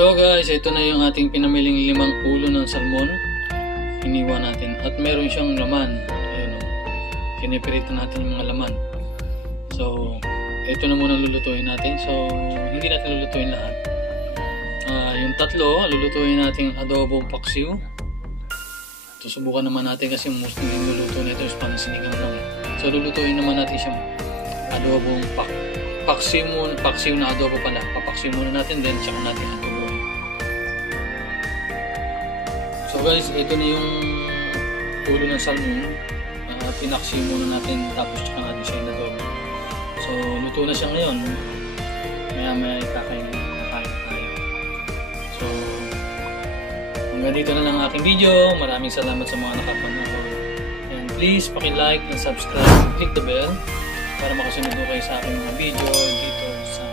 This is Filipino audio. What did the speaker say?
So guys, ito na yung ating pinamiling 5 ulo ng salmon. Iniwa natin at meron siyang laman. Ayun o. Pinipiritan natin yung mga laman. So, ito na muna lulutuin natin. So, hindi natin lulutuin lahat. Yung 3, lulutuin natin adobong paksiw. So, subukan naman natin kasi mostly yung luluto nito is pansinigang lang. So, lulutuin naman natin siyang adobong paksiw na adobo pala. Papaksiw muna natin, then tsaka natin adobo. So guys, ito na yung ulo ng salmon. Pinaksiw muna natin, tapos tsaka natin siya inadobo. So, luto na siya ngayon. Maya kakain tayo. So, hanggang dito na lang ang aking video. Maraming salamat sa mga nakapanood. And please, paki-like and subscribe and click the bell para makasunod kayo sa aking mga video dito sa